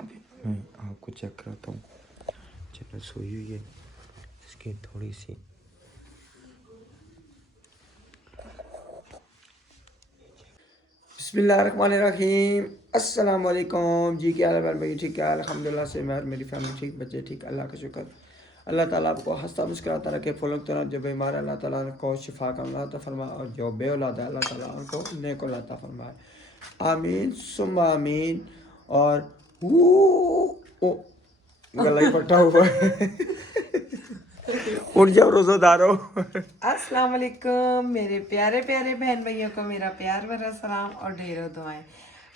मैं आपको चेक कराता हूँ। जन्नत सोई हुई है, इसकी थोड़ी सी बिस्मिल्लाहिर्रहमानिर्रहीम। अस्सलाम वालेकुम जी। क्या हाल है भाई? ठीक है अल्हम्दुलिल्लाह से। मैं मेरी फैमिली ठीक, बच्चे ठीक, अल्लाह का शुक्र। अल्लाह ताला आपको हंसता मुस्कुराता रखे, फुलक तरह जो बीमार है अल्लाह ताला को शिफा का अल्लाह फरमाए, और जो बे औलाद है अल्लाह ताला उनको नेक औलाद फरमाए। आमीन सुम्मा आमीन। और ओ गला ही पट्टा हुआ है। उठ जाओ रोज़ादारो। अस्सलाम वालेकुम मेरे प्यारे प्यारे बहन भाइयों को मेरा प्यार भरा सलाम और ढेरों दुआएं।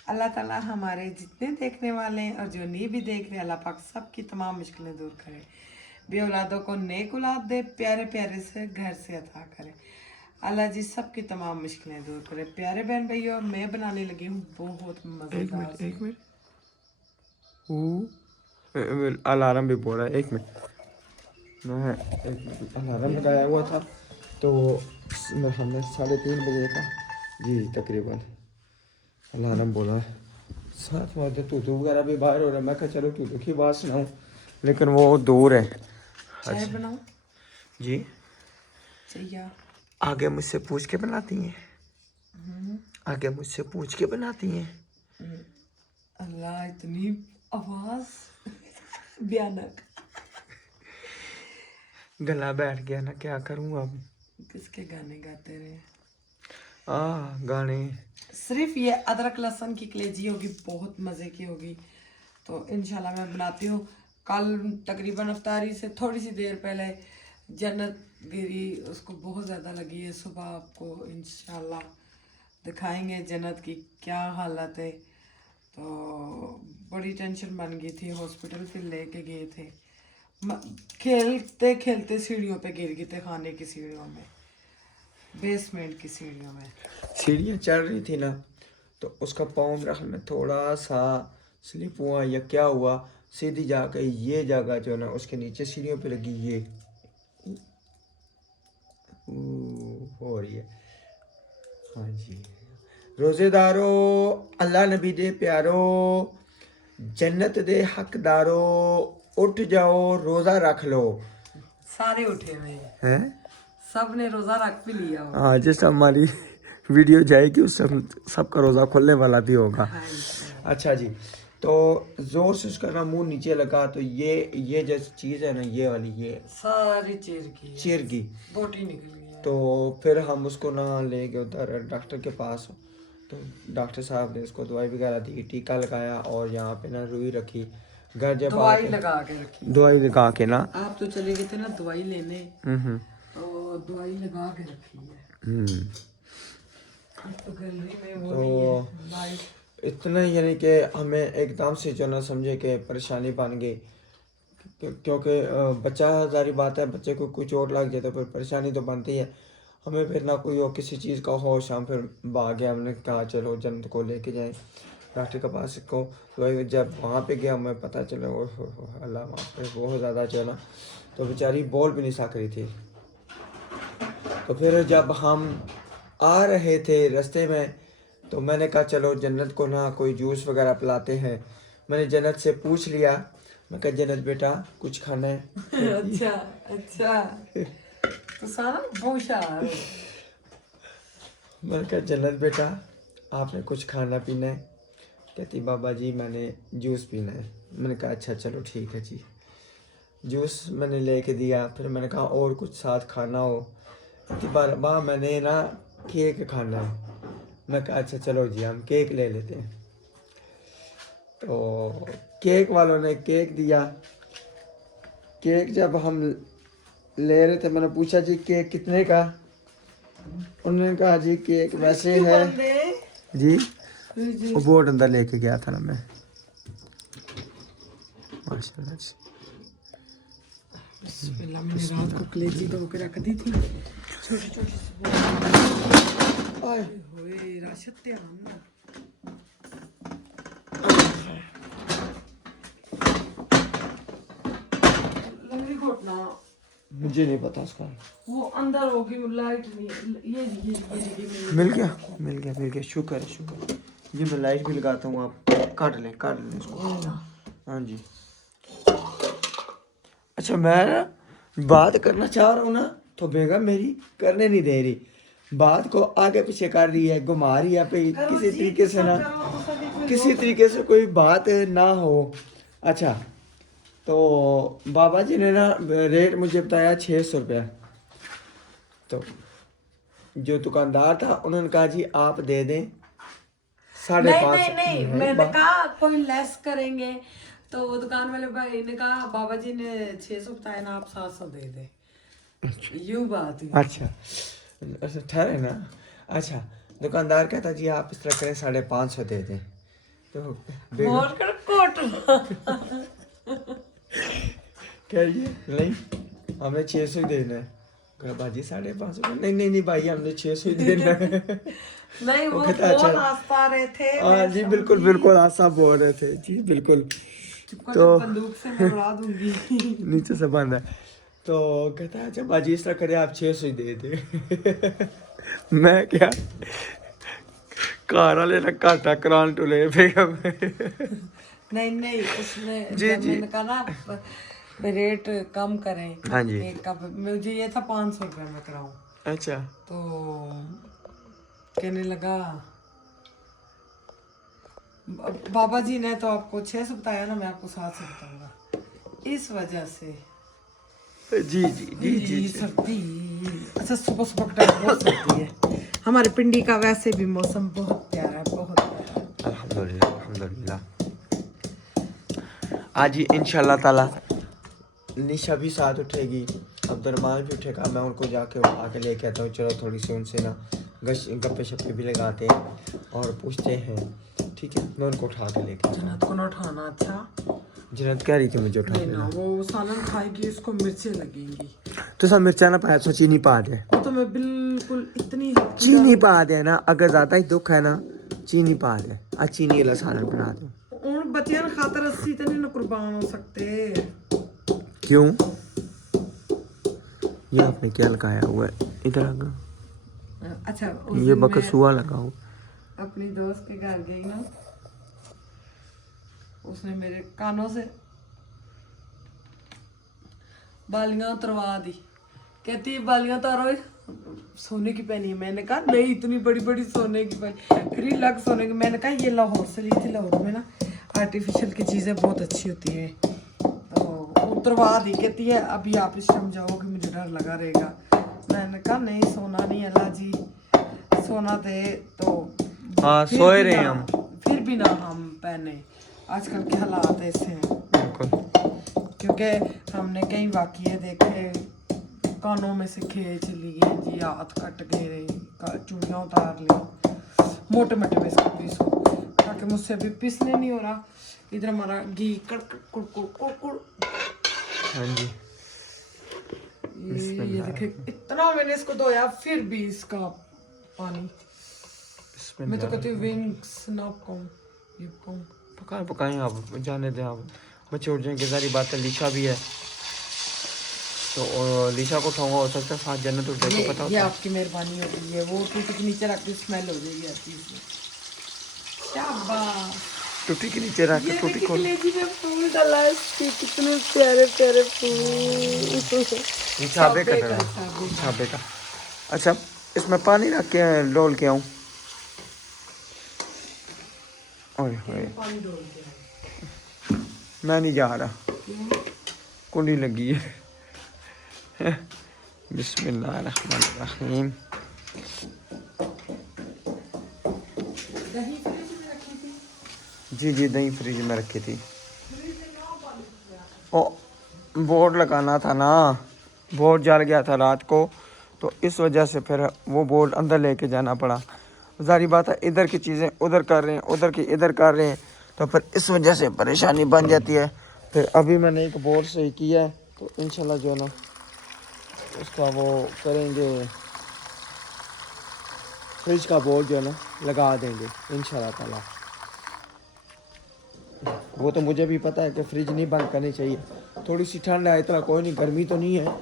अल्लाह ताला हमारे जितने देखने वाले हैं और जो नहीं भी देख रहे, अल्लाह पाक सबकी तमाम मुश्किलें दूर करे, बे औलादों को नेक औलाद दे, प्यारे प्यारे से घर से अता करे। अल्लाह जी सबकी तमाम मुश्किलें दूर करे। प्यारे बहन भाइयों, मैं बनाने लगी हूँ बहुत मज़ेदार। एक मिनट अलार्म भी बोल रहा है। एक मिनट, मैं अलार्म लगाया हुआ था तो हमने 3:30 बजे का जी तकरीबन अलार्म बोला है। साथ में तूतू वगैरह भी बाहर हो रहा है। मैं कहा चलो तूतू की आवाज़ सुनाऊँ, लेकिन वो दूर है। चाय बनाऊँ? जी चाहिए आगे मुझसे पूछ के बनाती हैं? आगे मुझसे पूछ के बनाती हैं? अल्लाह इतनी आवाज़ भयानक। गला बैठ गया ना, क्या करूँ अब। किसके गाने गाते रहे? गाने सिर्फ ये अदरक लहसुन की कलेजी होगी, बहुत मज़े की होगी। तो इंशाल्लाह मैं बनाती हूँ। कल तकरीबन अफ्तारी से थोड़ी सी देर पहले जन्नत गिरी, उसको बहुत ज़्यादा लगी है। सुबह आपको इंशाल्लाह दिखाएंगे जन्नत की क्या हालत है। तो बड़ी टेंशन बन गई थी, हॉस्पिटल फिर लेके गए थे। खेलते खेलते सीढ़ियों पे गिर गए थे, खाने की सीढ़ियों में, बेसमेंट की सीढ़ियों में। सीढ़ियाँ चढ़ रही थी ना, तो उसका पाँव मेरा ख्याल में थोड़ा सा स्लिप हुआ या क्या हुआ, सीधी जाकर ये जगह जो है ना उसके नीचे सीढ़ियों पे लगी, ये हो रही है। हाँ जी, रोज़ेदारो, अल्लाह नबी दे प्यारो, जन्नत दे हकदारो, उठ जाओ रोज़ा रख लो। सारे उठे हुए हैं? सब ने रोजा रख भी लिया होगा। हाँ, जिस टाइम हमारी वीडियो जाएगी उस टाइम सबका रोज़ा खुलने वाला भी होगा। हाँ जी। अच्छा जी, तो ज़ोर से उसका ना मुंह नीचे लगा, तो ये जैसी चीज़ है ना, ये वाली, ये सारी चीर की बोटी निकल गई है। तो फिर हम उसको ना ले गए उधर डॉक्टर के पास। तो डॉक्टर साहब ने उसको दवाई वगैरह दी, टीका लगाया, और यहाँ पे ना रुई रखी। घर जब दवाई लगा के रखी, दवाई लगा के ना, आप तो चले गए थे ना दवाई लेने, तो दवाई लगा के रखी है। तो गैलरी में वो नहीं है लाइट। इतना यानी कि हमें एकदम से जो ना समझे कि परेशानी बन गई, क्योंकि बच्चा जारी बात है, बच्चे को कोई चोट लग जाए तो फिर परेशानी तो बनती है। हमें फिर ना कोई और किसी चीज़ का होश, हम फिर भाग गया। हमने कहा चलो जन्नत को लेके जाएं डॉक्टर के पास को। तो जब वहाँ पे गया हमें पता चला, अल्लाह माफ़ करे, बहुत ज़्यादा जो है ना, तो बेचारी बोल भी नहीं सक रही थी। तो फिर जब हम आ रहे थे रास्ते में, तो मैंने कहा चलो जन्नत को ना कोई जूस वगैरह पिलाते हैं। मैंने जन्नत से पूछ लिया, मैं कहा जन्नत बेटा कुछ खाना है? अच्छा तो सारा होशियार। मैंने कहा जन्नत बेटा आपने कुछ खाना पीना है? कहती बाबा जी मैंने जूस पीना है। मैंने कहा अच्छा चलो ठीक है जी। जूस मैंने लेके दिया। फिर मैंने कहा और कुछ साथ खाना हो? कहती बाबा मैंने ना केक खाना है। मैं कहा अच्छा चलो जी हम केक ले लेते हैं। तो केक वालों ने केक दिया। केक जब हम ले रहे थे, मैंने पूछा जी केक कितने का? उन्होंने कहा जी केक वैसे है जी, वो बोर्ड अंदर लेके गया था ना मैं। माशाल्लाह जी। बिस्मिल्लाह। मैंने रात को कलेजी धो के रख दी थी, छोटी छोटी सी। होए राशिद ध्यान ना। लंगड़ी घोटना मुझे नहीं पता उसका। वो अंदर होगी, लाइट नहीं। ये मिल गया शुक्र है शुक्र। ये मैं लाइट भी लगाता हूँ, आप काट लें इसको। हाँ जी। अच्छा मैं ना बात करना चाह रहा हूँ ना, तो बेगम मेरी करने नहीं दे रही, बात को आगे पीछे कर रही है, घुमा रही है पे किसी तरीके से ना, किसी तरीके से कोई बात ना हो। अच्छा तो बाबा जी ने ना रेट मुझे बताया 600 रुपया। तो जो दुकानदार था उन्होंने कहा जी आप दे दें 550। नहीं नहीं नहीं, मैंने कहा कोई लेस करेंगे, तो वो दुकान वाले भाई ने कहा बाबा जी ने 600 बताया ना, आप 700 दे दे। यूं बात हुई। अच्छा अच्छा ठहरे ना। अच्छा दुकानदार कहता जी आप इस तरह करें 550 दे दें। तो बेगम मोर कर कोट कह रही है नहीं हमें 600 ही देना है। कहा बाजी 550। नहीं नहीं नहीं भाई हमने 600 ही देना है। नहीं, वो कहता बहुत अच्छा हंसता रहे थे। हाँ मैं जी बिल्कुल समझी। बिल्कुल आप सब बोल रहे थे जी बिल्कुल। चुपका तो जब बंदूक से मैं उड़ा दूंगी। नीचे से बंद है। तो कहता है अच्छा बाजी इस तरह करे आप 600 ही दे दे। मैं क्या कार वाले ना घाटा करान टुले बेगम। नहीं नहीं, उसने जी जब जी मैंने कहा ना रेट कम करें, हाँ जी। एक कप मुझे ये था 500 रुपये में कराऊं, अच्छा तो कहने लगा बाबा जी ने तो आपको 600 बताया ना, मैं आपको 700 बताऊंगा। इस वजह से जी जी जी जी जी सर्दी। अच्छा सुबह सुबह का टाइम बहुत सर्दी है। हमारे पिंडी का वैसे भी मौसम बहुत प्यारा है, बहुत प्यारा। अल्हम्दुलिल्लाह अल्हम्दुलिल्लाह। आज ही इंशाल्लाह ताला निशा भी साथ उठेगी, अब्दुलरमान भी उठेगा, मैं उनको जाके उठा के लेके आता हूँ। चलो थोड़ी सी उनसे ना गप्पे शप्पे भी लगाते हैं और पूछते हैं, ठीक है। मैं उनको उठा के लेके आता हूँ। जन्नत को ना उठाना। अच्छा जन्नत कह रही थी मुझे उठा नहीं के ना, ला। वो सालन खाएगी, उसको मिर्चें लगेंगी। तो सब मिर्चा ना पाया तो चीनी पा दे, वो तो मैं बिल्कुल इतनी हल्की चीनी पा दे ना, अगर ज्यादा ही दुख है ना चीनी पा दे। आज चीनी वाला सालन बना दो। उन बच्चियां ने खातर अस्सी तो नहीं ना कुर्बान हो सकते। क्यों ये आपने क्या लगाया हुआ है इधर आगा? अच्छा उस ये दिन मैं बकसुआ लगाओ। अपनी दोस्त के घर गई ना, उसने मेरे कानों से बालियां उतरवा दी। कहती बालियां उतारो, सोने की पहनी है। मैंने कहा नहीं, इतनी बड़ी बड़ी सोने की पहनी, 3 लाख सोने की। मैंने कहा ये लाहौर से ली थी, लाहौर में ना आर्टिफिशियल की चीज़ें बहुत अच्छी होती हैं। तो उतरवा दी। कहती है अभी आप इस टाइम जाओगे मुझे डर लगा रहेगा। मैंने कहा नहीं, सोना नहीं अल्लाह जी सोना दे तो हाँ फिर सोए भी रहे ना- हम फिर भी ना हम पहने। आजकल के हालात ऐसे हैं, बिल्कुल। क्योंकि हमने कई वाक़ये देखे, कानों में से खींच लिए जी, हाथ कट गए, चूड़ियाँ उतार ली, मोटे मोटे में इसको पीसो, ताकि मुझसे अभी पीसने नहीं हो रहा। इधर हमारा घी कड़क कुड़ कुड़ कुड़। हाँ जी ये देखे इतना मैंने इसको धोया, फिर भी इसका पानी। मैं तो कहती हूँ विंग्स ना कम, ये कम। पकाएं पकाएं आप जाने दें, आप बच्चे उठ जाएंगे। सारी बात है, लिशा भी है तो लिशा को उठाऊंगा, हो सकता है साथ जन्नत उठ जाए, को पता ये होता है। आपकी मेहरबानी होगी। है वो टूटी के नीचे रख के स्मेल हो जाएगी हर चीज़ में। शाबाश। टूटी के नीचे रख के ये टूटी देखिए खोल। कलेजी में फूल डाला है इसके, कितने प्यारे प्यारे फूल। ये छाबे का छाबे डरा का, छाबे का। छाबे का। अच्छा इसमें पानी रख के डोल के आऊँ? ओए होए पानी डाल दिया। मैं नहीं जा रहा, कुंडी लगी है। बिस्मिल्लाहिर्रहमानिर्रहीम। दही फ्रिज में रखी थी। जी जी दही फ्रिज में रखी थी। ओ बोर्ड लगाना था ना, बोर्ड जल गया था रात को, तो इस वजह से फिर वो बोर्ड अंदर लेके जाना पड़ा। जारी बात है इधर की चीज़ें उधर कर रहे हैं, उधर की इधर कर रहे हैं, तो फिर इस वजह से परेशानी बन जाती है। फिर अभी मैंने एक बोर्ड सही किया है, तो इंशाल्लाह जो है ना उसका वो करेंगे, फ्रिज का बोर्ड जो है ना लगा देंगे इंशाल्लाह ताला। वो तो मुझे भी पता है कि फ्रिज नहीं बंद करनी चाहिए। थोड़ी सी ठंड है, इतना कोई नहीं, गर्मी तो नहीं है,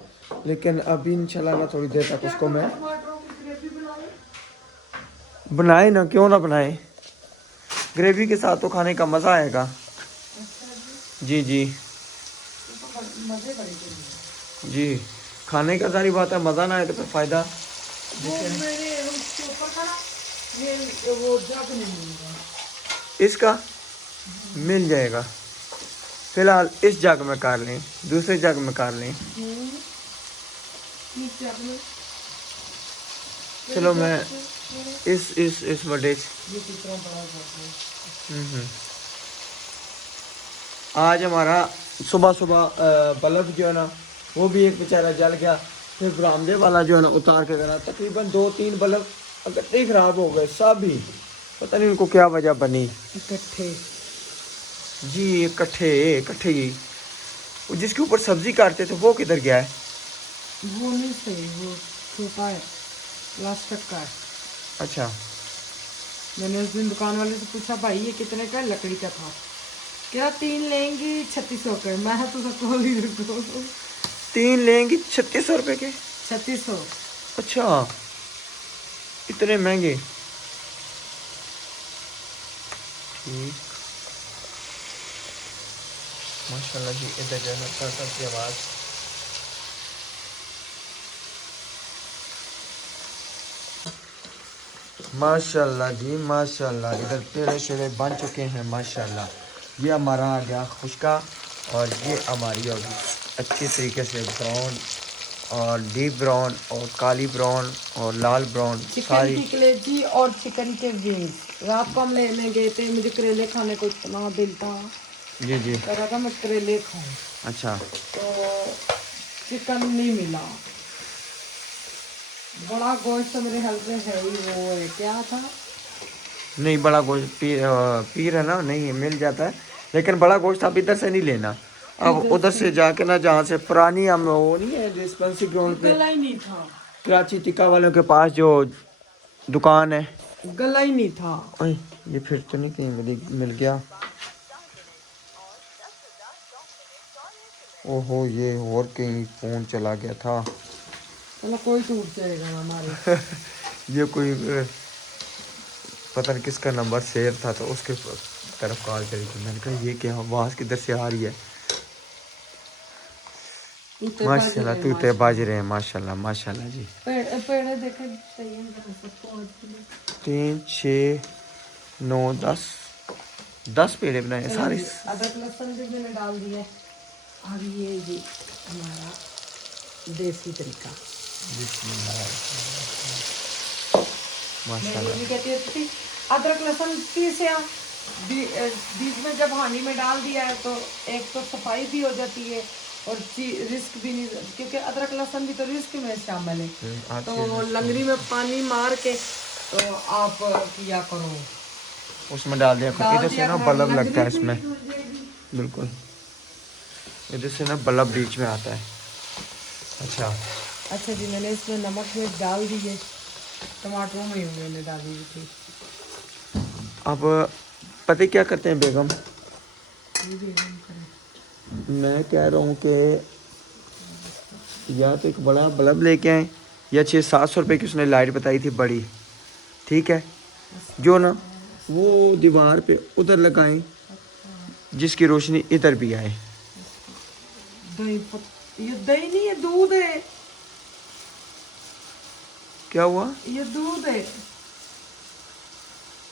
लेकिन अभी इंशाल्लाह ना थोड़ी देर तक उसको मैं बनाए ना, क्यों ना बनाए, ग्रेवी के साथ तो खाने का मज़ा आएगा। जी जी तो मज़े बड़े के जी। खाने का सारी बात है, मज़ा ना आए तो फिर फ़ायदा। वो मेरे उसके ऊपर था ना, ये वो जग नहीं मिलेगा। इसका मिल जाएगा। फिलहाल इस जग में कर लें, दूसरे जग में कर लें। इस जग में चलो मैं ये इस बड़े कितना बड़ा जग है। आज हमारा सुबह सुबह बल्ब जो है ना वो भी एक बेचारा जल गया। फिर बरामदे वाला जो है ना उतार के गया। तकरीबन 2-3 बल्ब इकट्ठे ही ख़राब हो गए सब ही। पता नहीं उनको क्या वजह बनी। इकट्ठे जी इकट्ठे इकट्ठे ही। वो जिसके ऊपर सब्जी काटते थे वो किधर गया है? वो नहीं सही, वो छोटा है, प्लास्टिक का है। अच्छा मैंने उस दिन दुकान वाले से पूछा भाई ये कितने का है? लकड़ी का था। क्या 3 लेंगी 3600 के? मैं तो सबको ही रखो 3 लेंगी 3600 रुपये के? 3600। अच्छा इतने महंगे। ठीक माशाल्लाह जी। इधर जो है ना सर की आवाज़। माशाल्लाह जी माशाल्लाह। इधर पेड़े शेड़े बन चुके हैं माशाल्लाह। ये हमारा आ गया खुशका और ये हमारी होगी अच्छी तरीके से ब्राउन और डीप ब्राउन और काली ब्राउन और लाल ब्राउन चिकन सारी। की कलेजी और चिकन के विंग्स। रात को हम लेने गए थे, मुझे करेले खाने को इतना दिल था, जी जी कह रहा था मैं करेले खाऊं, अच्छा तो चिकन नहीं मिला। बड़ा गोश्त तो मेरे हेल्थ में है ही, वो है क्या था, नहीं बड़ा गोश्त पीर है ना नहीं मिल जाता है। लेकिन बड़ा गोश्त आप इधर से नहीं लेना। अब इधर उधर से से जाके ना जहाँ से पुरानी हम वो नहीं है डिस्पेंसरी ग्राउंड पे गला ही नहीं था, कराची टिक्का वालों के पास जो दुकान है। गला ही नहीं था। ओए ये फिर तो नहीं कहीं मिल गया। ओहो ये और कहीं फ़ोन चला गया था। चलो कोई टूट जाएगा हमारे। ये कोई पता नहीं किसका नंबर सेव था तो उसके तरफ कॉल करी थी। मैंने कहा ये क्या आवाज़ किधर से आ रही है। टूटे बाजे माशाल्लाह रहे तूते बाज माशाल्लाह। रहे हैं माशाल्लाह माशाल्लाह जी। पेड़ देखे चाहिए मेरे सबको आज के लिए। 3 6 9 10 पेड़े बनाए चलो सारे। जी, अदरक लहसुन भी मैंने डाल दिया। अब ये जी हमारा देसी तरीका। मैं ये माशाल्लाह भी कहती थी अदरक लहसुन पीसा बीच में जब हानी में डाल दिया है तो एक तो सफाई भी हो जाती है और रिस्क भी नहीं, क्योंकि अदरक लहसुन भी तो रिस्क में शामिल है। तो लंगड़ी में पानी मार के तो आप किया करो, उसमें डाल दिया करो। डाल इधर से दिया ना करो, बल्ब लगता लंगड़ी है भी इसमें। धुल जाएगी। बिल्कुल इधर से ना बल्ब बीच में आता है। अच्छा अच्छा जी, मैंने इसमें नमक मिर्च डाल दिए, टमाटरों में ही मैंने डाली हुई थी। अब पता क्या करते हैं बेगम, ये भी एकदम करें। मैं कह रहा हूँ कि या तो एक बड़ा बल्ब लेके आए या 600-700 रुपये की उसने लाइट बताई थी बड़ी। ठीक है जो ना वो दीवार पे उधर लगाएं जिसकी रोशनी इधर भी आए। ये दही नहीं, ये दूध है, क्या हुआ? ये दूध है।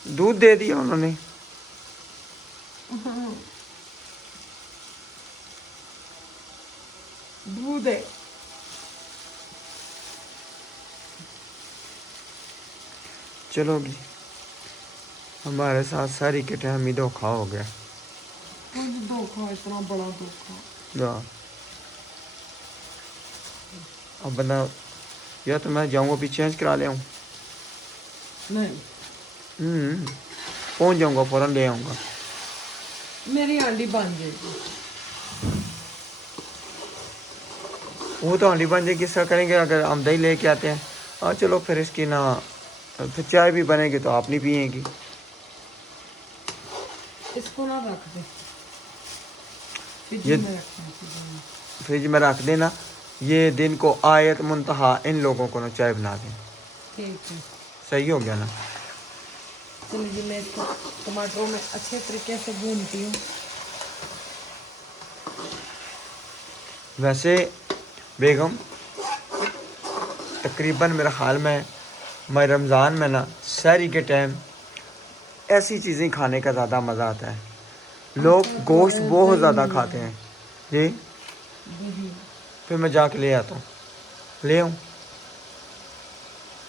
दूध दे दिया उन्होंने? दूध है। चलोगी हमारे साथ सारी के टाइम ही धोखा हो गया। मुझे धोखा, इतना बड़ा धोखा। या अब बंदा या तो मैं जाऊँगा अभी चेंज करा ले आऊँ। नहीं, पहुँच जाऊँगा फ़ौरन ले आऊँगा। मेरी आंडी बन जाएगी। वो तो हांडी बन जाएगी। इसका करेंगे अगर हम दही लेके आते हैं। हाँ चलो फिर इसकी ना फिर चाय भी बनेगी तो आप नहीं पिएंगी। इसको ना रख दे, ये फ्रिज में रखना है, फ्रिज में। फ्रिज में रख देना। ये दिन को आयत मुंतहा इन लोगों को ना चाय बना दें। ठीक है, सही हो गया ना? चलिए जी, मैं इसको टमाटरों में अच्छे तरीके से भूनती हूँ। वैसे बेगम तकरीबन मेरा ख्याल में मैं रमज़ान में ना सहरी के टाइम ऐसी चीज़ें खाने का ज़्यादा मज़ा आता है। लोग गोश्त बहुत ज़्यादा खाते हैं जी। फिर मैं जाके ले आता हूँ, ले आऊँ,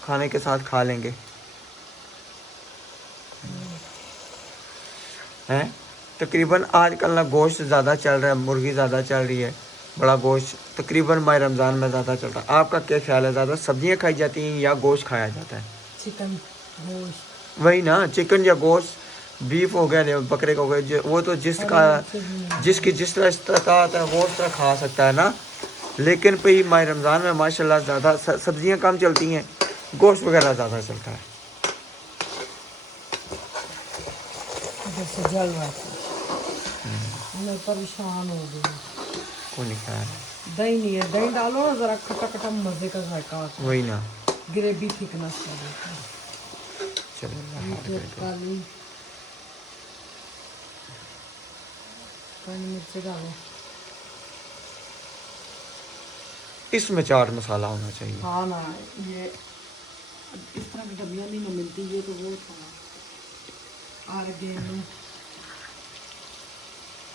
खाने के साथ खा लेंगे हैं। तकरीबन आजकल ना गोश्त ज़्यादा चल रहा है, मुर्गी ज़्यादा चल रही है, बड़ा गोश्त तकरीबन माह रमज़ान में ज़्यादा चल रहा है। आपका क्या ख्याल है, ज़्यादा सब्जियां खाई जाती हैं या गोश्त खाया जाता है? चिकन गोश्त। वही ना, चिकन या गोश्त, बीफ हो गया, बकरे का हो गया, वो तो जिसकी जिस तरह इस्तात है वो उस तरह खा सकता है ना। लेकिन भाई माह रमज़ान में माशाल्लाह ज़्यादा सब्जियां कम चलती हैं, गोश्त वगैरह ज़्यादा चलता है। जैसे जल रहा था, मैं परेशान हो गई। कौन नहीं खाया? दही नहीं है, दही डालो ना जरा, खट्टा खट्टा मजे का जायका आता है। वही ना, ग्रेवी थिकनेस का देता है। चलो काली मिर्च डालो। इसमें चाट मसाला होना चाहिए। हाँ ना, ये इस तरह की डबियाँ नहीं ना मिलती, ये तो वो था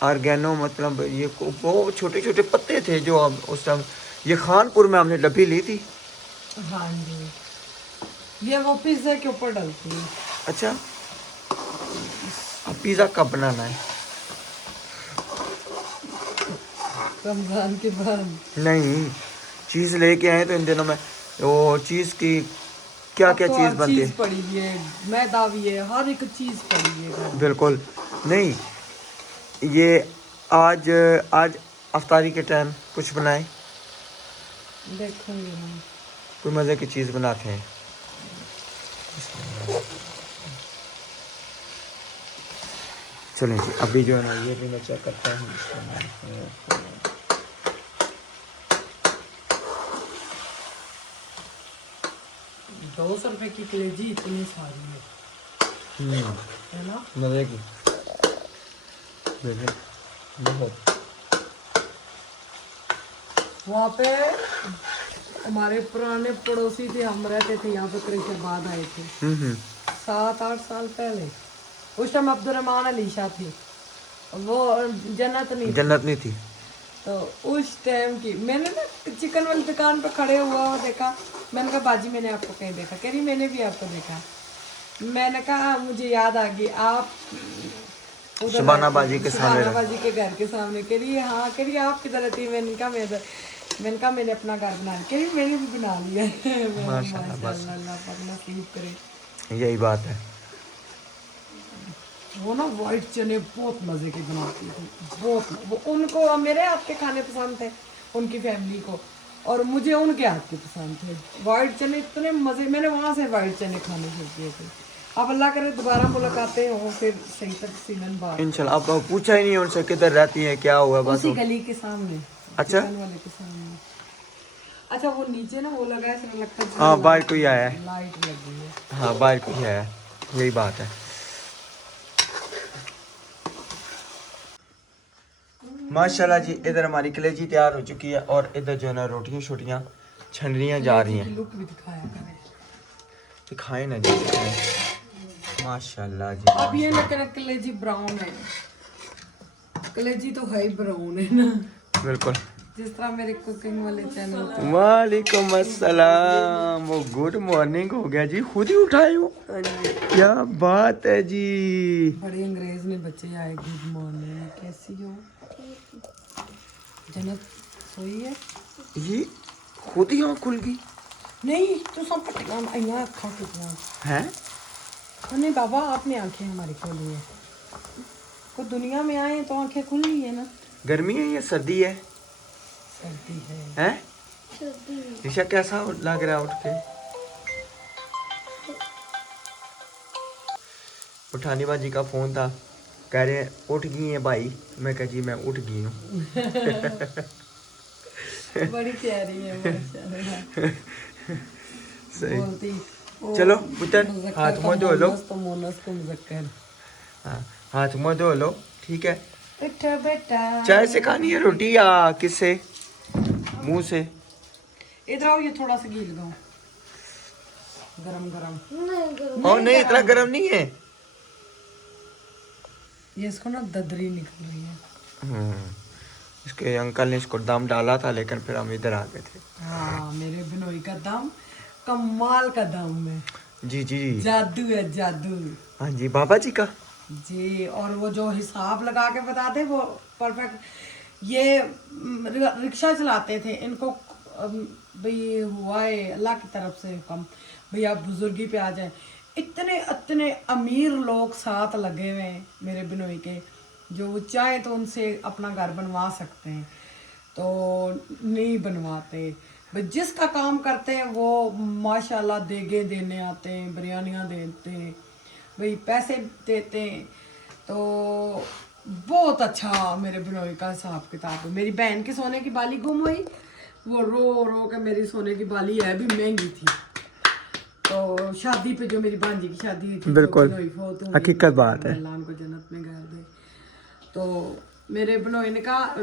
आर्गेनो मतलब ये वो छोटे छोटे पत्ते थे जो अब उस टाइम, ये खानपुर में हमने डब्बी ली थी। हाँ जी, ये वो पिज्ज़ा के ऊपर डलती है। अच्छा, अब पिज़्ज़ा कब बनाना है? रमजान के बाद। नहीं, चीज़ लेके आए तो इन दिनों में वो चीज़ की क्या क्या चीज़ बनती है? पड़ी है, मैदा भी है, हर एक चीज़ पड़ी है। बिल्कुल नहीं, ये आज आज अफ्तारी के टाइम कुछ बनाए, देखूंगी मैं। कोई मज़े की चीज़ बनाते हैं। चलें जी, अभी जो है ना ये भी मैं चेक करता हूँ। 200 रुपए की कलेजी इतनी सारी है ना। मज़े की बहुत। वहाँ पे हमारे पुराने पड़ोसी थे, हम रहते थे यहाँ पे, करीशाबाद आए थे 7-8 साल पहले। उस टाइम अब्दुलरहमान अली शाह थे, वो जन्नत नहीं थी। तो उस टाइम की मैंने ना चिकन वाली दुकान पे खड़े हुआ और देखा। मैंने कहा बाजी मैंने आपको कहीं देखा। कह रही मैंने भी आपको देखा। मैंने कहा मुझे याद आ गई, आप उधर शबाना बाजी के सामने, शबाना बाजी के घर के सामने। कह रही हाँ, कह रही आप किधर रहती है? मैंने कहा मैंने अपना घर बना लिया। कह रही मैंने भी बना लिया है। माशाल्लाह, अल्लाह पाक नसीब करे। यही बात है। वो ना वाइट चने बहुत मज़े के बनाती थी, बहुत। वो उनको मेरे हाथ के खाने पसंद थे, उनकी फैमिली को, और मुझे उनके हाथ के पसंद थे। वाइट चने इतने मज़े, मैंने वहाँ से वाइट चने खाने शुरू किए थे। अब अल्लाह करे दोबारा मुलाकातें हो फिर सही तक सीलन बात इंशाल्लाह। आपको पूछा ही नहीं उनसे किधर रहती है, क्या हुआ? बस उसी गली के सामने, अच्छा वाले के सामने। अच्छा वो नीचे ना वो लगा है, लगता है हाँ, बाहर कोई आया है। लाइट लगी है। हाँ, बाहर कोई आया है, यही बात है। माशाल्लाह जी, इधर हमारी कलेजी तैयार हो चुकी है और इधर जो है ना रोटियाँ छोटियाँ छनरियाँ जा रही हैं। लुक भी दिखाया करें, दिखाए ना जी, माशाल्लाह जी। अब ये लेकर कलेजी ब्राउन है, कलेजी तो है ही ब्राउन है ना, बिल्कुल। जिस तरह मेरे कुकिंग वाले चैनल। वालेकुम अस्सलाम, वो गुड मॉर्निंग हो गया जी, खुद ही उठाए हो, क्या बात है जी। बड़े अंग्रेज ने बच्चे आए, गुड मॉर्निंग, कैसी हो? जन्नत सोई है? ये खुद ही आँख खुल गई? नहीं तो सब पट्टियां आईयां अखा कितना हैं? नहीं बाबा, आपने आंखें हमारी खोली है। को दुनिया में आए तो आंखें खुलनी है ना। गर्मी है या सर्दी है? सर्दी है। हैं? ईशा कैसा लग रहा है उठ के? उठानी बाजी का फोन था, कह रहे हैं उठ गई है भाई। मैं कह जी मैं उठ गई हूँ। बड़ी प्यारी है माशाल्लाह। सही। बोलती चलो पुत्र, हाथ मुँह धो लो। तो मोनस को मुज़क्कर। हाँ, हाथ मुँह धो लो, ठीक है। बेटा बेटा चाय से खानी है रोटी या किससे? मुंह से। इधर आओ, ये थोड़ा सा घी लगाओ, गरम गरम। और नहीं इतना गर्म नहीं है। ये इसको ना ददरी निकल रही है। इसके अंकल ने इसको दम डाला था, लेकिन फिर हम इधर आ गए थे। हाँ, मेरे बिनोई का दम कमाल का दम है। जी जी जी। जादू है, जादू। हाँ जी, बाबा जी का। जी, और वो जो हिसाब लगा के बताते वो परफेक्ट। ये रिक्शा चलाते थे, इनको भाई हुआ है अल्लाह की तरफ से हुक्म, भाई आप बुजुर्गी पे आ जाए। इतने इतने अमीर लोग साथ लगे हुए हैं मेरे बिनोई के, जो वो चाहे तो उनसे अपना घर बनवा सकते हैं, तो नहीं बनवाते। भाई जिसका काम करते हैं वो माशाल्लाह देगे देने आते हैं, बिरयानियाँ देते हैं, भाई पैसे देते हैं। तो बहुत अच्छा मेरे बिनोई का हिसाब किताब है। मेरी बहन की सोने की बाली गुम हुई, वो रो रो के मेरी सोने की बाली है भी महंगी थी। तो शादी पे जो मेरी भांजी की शादी हुई थी, बिल्कुल, तो हकीकत बात है। अल्लाह उनको जन्नत में घर दे। तो मेरे बिनोई ने कहा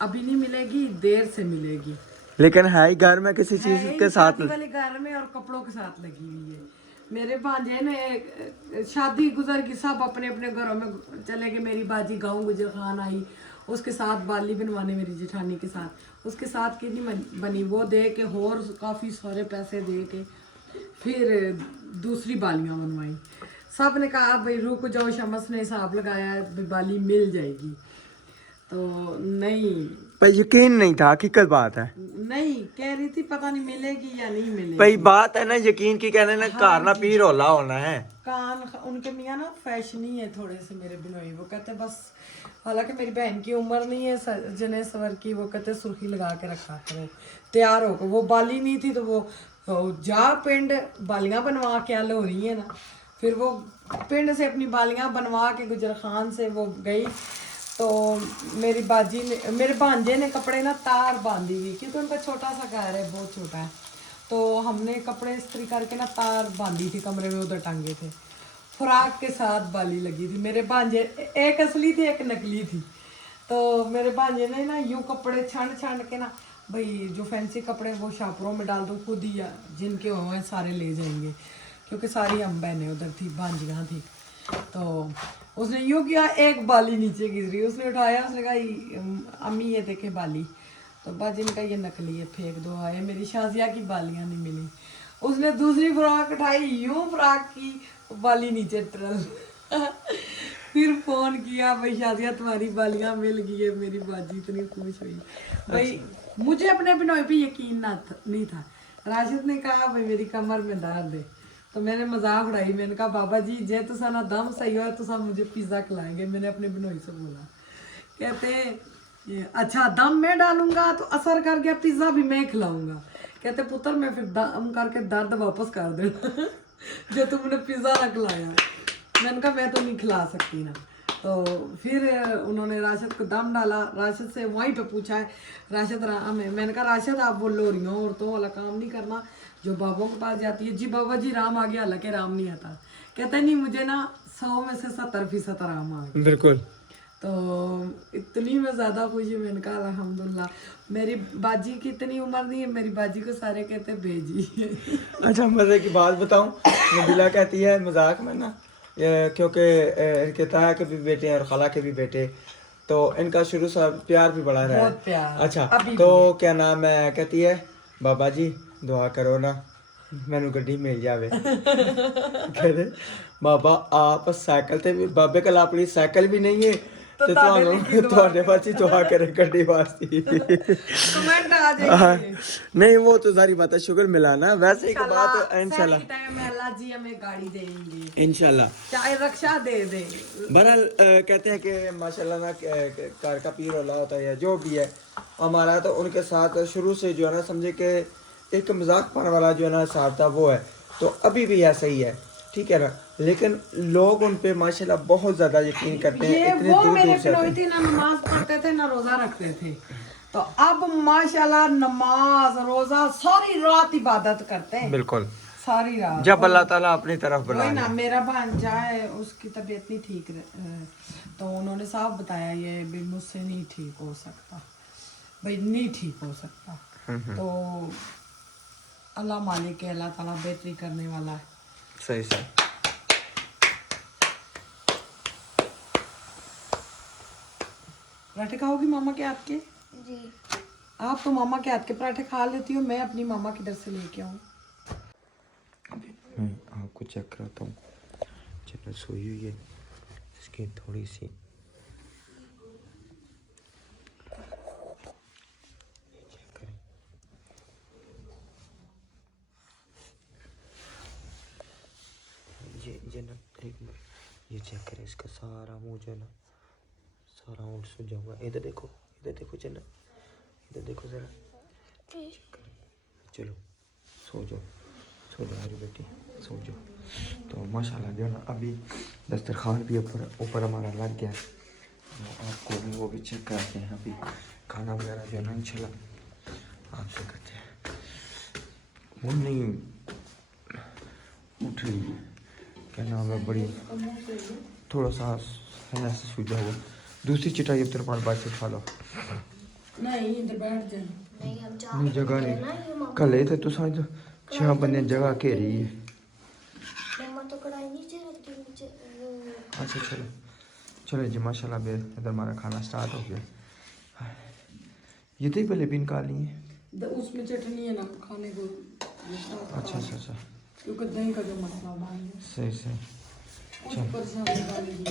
अभी नहीं मिलेगी, देर से मिलेगी। लेकिन है ही घर में किसी चीज है के साथ। शादी वाले घर में और कपड़ों के साथ लगी हुई है। मेरे भांजे ने शादी गुजर की, सब अपने अपने घरों में चले गए। मेरी बाजी गाँव गुजर खान आई, उसके साथ बाली बनवाने मेरी जेठानी के साथ, उसके साथ कितनी बनी वो दे के, और काफ़ी सारे पैसे दे के फिर दूसरी बालियाँ बनवाई। सब ने कहा भाई रुक जाओ, शमस ने हिसाब लगाया है बाली मिल जाएगी, तो नहीं, पर यकीन नहीं था, हकीकत बात है। नहीं कह रही थी पता नहीं मिलेगी या नहीं मिलेगी। भाई बात है ना यकीन की, कहने ना हाँ घर ना पीर होला होना है। कान उनके मियाँ ना फैशनी है थोड़े से मेरे बिनोई, वो कहते बस, हालांकि मेरी बहन की उम्र नहीं है जने सवर की, वो कहते सुर्खी लगा के रखा करो तैयार होकर। वो बाली नहीं थी तो वो जा पिंड बालियाँ बनवा के आल हो रही है ना, फिर वो पिंड से अपनी बालियाँ बनवा के गुजर खान से वो गई। तो मेरी बाजी ने, मेरे भांजे ने कपड़े ना तार बांधी हुई, क्योंकि उनका छोटा सा घर है, बहुत छोटा है, तो हमने कपड़े इस्त्री करके ना तार बांधी थी कमरे में, उधर टांगे थे। फ्राक के साथ बाली लगी थी। मेरे भांजे, एक असली थी एक नकली थी, तो मेरे भांजे ने ना यूं कपड़े छांड छांड के ना, भाई जो फैंसी कपड़े वो शापरों में डाल दो, खुद ही जिनके हुए सारे ले जाएंगे, क्योंकि सारी हम बहनें उधर थी, भांजियाँ थी। तो उसने यूं किया, एक बाली नीचे गिरी, उसने उठाया, उसने कहा अम्मी ये देखे बाली, तो बाजी ने कहा ये नकली है, फेंक दो। आए मेरी शाजिया की बालियाँ नहीं मिली। उसने दूसरी फ्रॉक उठाई, यूं फ्रॉक की बाली नीचे ट्रल फिर फोन किया, भाई शाजिया तुम्हारी बालियाँ मिल गई है। मेरी बाजी इतनी खुश हुई। भाई मुझे अपने बिनोई पे यकीन नहीं था। राशिद ने कहा भाई मेरी कमर में दर्द है, तो मैंने मजाक उड़ाई, मैंने कहा बाबा जी जे तुसा ना दम सही हो तो सब मुझे पिज्ज़ा खिलाएंगे। मैंने अपने बिनोई से बोला, कहते अच्छा दम मैं डालूंगा तो असर कर गया, पिज्ज़ा भी मैं खिलाऊंगा। कहते पुत्र मैं फिर दम करके दर्द वापस कर देना जो तुमने पिज्ज़ा ना खिलाया। मैंने कहा मैं तो नहीं खिला सकती ना। तो फिर उन्होंने राशिद को दम डाला, राशिद से वहीं पे पूछा है राशिद राम है। मैंने कहा राशिद आप बोल लो रही हो, औरतों वाला काम नहीं करना जो बाबों के पास जाती है। जी बाबा जी राम आ गया, हालांकि राम नहीं आता। कहते नहीं मुझे ना 100 में से 70% राम आ गया। बिल्कुल। तो इतनी में ज़्यादा खुशी, मैंने कहा अल्हम्दुलिल्लाह। मेरी बाजी की इतनी उम्र नहीं है, मेरी बाजी को सारे कहते भेजी अच्छा मज़े की बात बताऊं, नबीला कहती है मजाक में ना, क्योंकि इनके ताया के भी बेटे हैं और खाला के भी बेटे, तो इनका शुरू से प्यार भी बढ़ा रहा है। बहुत प्यार। अच्छा अभी तो क्या नाम है, कहती है बाबा जी दुआ करो ना मैनू गड्डी मिल जावे कहते बाबा आप साइकिल ते भी बाबे कल अपनी साइकिल भी नहीं है तो ਤੇ ਤੁਹਾਡੇ ਲਈ ਕੀ ਤੁਹਾਨੂੰ ਦੁਆ ਤੁਹਾਡੇ ਵਾਸਤੇ ਦੁਆ करे गड्डी वास्ते कमेंट आ जाएगी। नहीं वो तो सारी बात है, शुगर मिला ना। वैसे एक बात है इंशाल्लाह टाइम में अल्लाह जी हमें गाड़ी देंगे, इंशाल्लाह, चाहे रक्षा दे दे। बहरहाल कहते हैं कि माशाल्लाह ना कार का पीर अल्लाह होता है जो भी है हमारा, तो उनके साथ शुरू से जो है ना समझे कि एक मजाक पाने वाला जो है ना साथ था वो है, तो अभी भी ऐसा ही है, ठीक है ना। लेकिन लोग उन पे माशाल्लाह बहुत ज्यादा यकीन करते हैं, इतने वो दूर मेरे दूर से आते बिनोई हैं। थी ना, नमाज पढ़ते थे ना रोजा रखते थे, तो अब माशाल्लाह नमाज रोजा सारी रात इबादत करते हैं, बिल्कुल सारी रात। जब अल्लाह ताला अपनी तरफ बुला वही ना, ले। मेरा भांजा है उसकी तबीयत नहीं ठीक तो उन्होंने साफ बताया ये भी मुझसे नहीं ठीक हो सकता, भाई नहीं ठीक हो सकता। तो अल्लाह मालिक है, अल्लाह ताला बेहतरी करने वाला है। सही सही। पराठे खाओगी मामा के हाथ के? जी। आप तो मामा के हाथ के पराठे खा लेती हो, मैं अपनी मामा किधर से लेके आऊँ? अभी मैं आपको चेक कराता हूँ। चलो सोई हुई है, इसकी थोड़ी सी चेक करें। ये ना एक मिनट ये चेक करें, इसका सारा मुंह जो है ना सारा ऊँट सूजा हुआ। इधर देखो चन्ना, इधर देखो ज़रा, चेक करें। चलो सो जाओ मेरी बेटी, सो जाओ। तो माशाल्लाह जो है ना अभी दस्तरखान भी ऊपर हमारा लग गया है। तो आपको भी वो भी चेक कराते हैं। अभी खाना वगैरह जो है ना इंशाल्लाह आपसे करते हैं। वो नहीं उठ रही, क्या नाम है, बड़ी थोड़ा सा है ऐसे सूझा हुआ। दूसरी चटाई अब तेरे पास बात से खा लो। नहीं, इधर बैठ जा। नहीं हम जा नहीं जगह ना ये नहीं, मामा। कल थे तो समझ 6 बंदे जगह घेरी है। मम्मा तो कढ़ाई नीचे रखती नीचे वो। अच्छा चलो जी माशाल्लाह बे इधर हमारा खाना स्टार्ट हो गया। ये तो ही पहले भी निकाली है। उसमें चटनी है ना खाने को। अच्छा क्योंकि दही का जो मसला डालेंगे सही। कुछ परेशानी डालेगी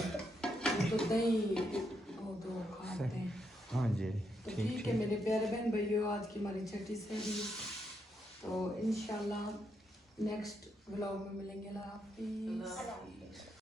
तो दही वो तो खाते हैं। हाँ जी तो ठीक ठीक है मेरे प्यारे बहन भाइयों, आज की हमारी छठी सहेली। तो इंशाल्लाह नेक्स्ट व्लॉग में मिलेंगे। अल्लाह हाफिज़।